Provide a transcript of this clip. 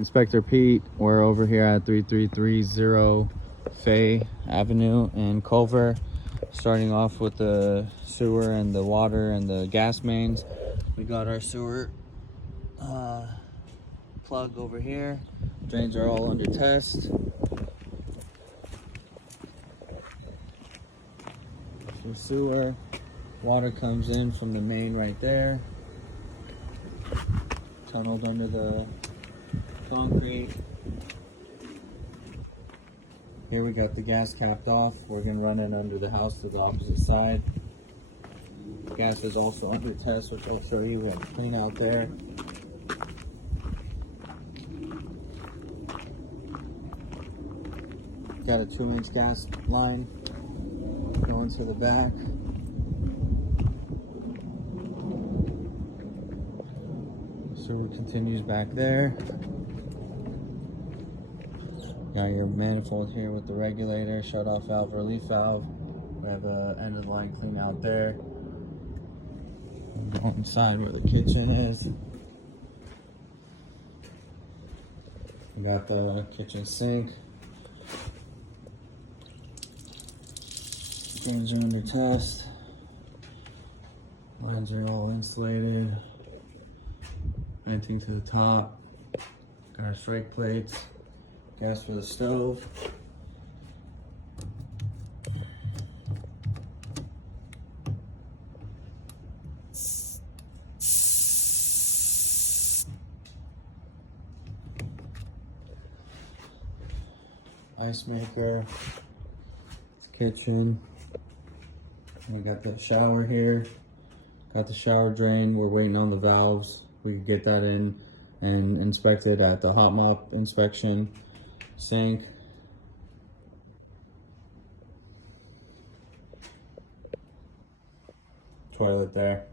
Inspector Pete. We're over here at 3330 Fay Avenue in Culver. Starting off with the sewer and the water and the gas mains. We got our sewer plug over here. Drains are all under test. The sewer, water comes in from the main right there. Tunneled under the concrete. Here we got the gas capped off. We're gonna run it under the house to the opposite side. Gas is also under test, which I'll show you. We have to clean out there. Got a 2-inch gas line going to the back. Sewer continues back there. Got your manifold here with the regulator, shut off valve, relief valve. We have a end of the line clean out there. We'll go inside where the kitchen is. We got the kitchen sink. Drains are under test. Lines are all insulated. Venting to the top. Got our strike plates. Gas for the stove. Ice maker. Kitchen. We got the shower here. Got the shower drain. We're waiting on the valves. We could get that in and inspected at the hot mop inspection. Sink. Toilet there.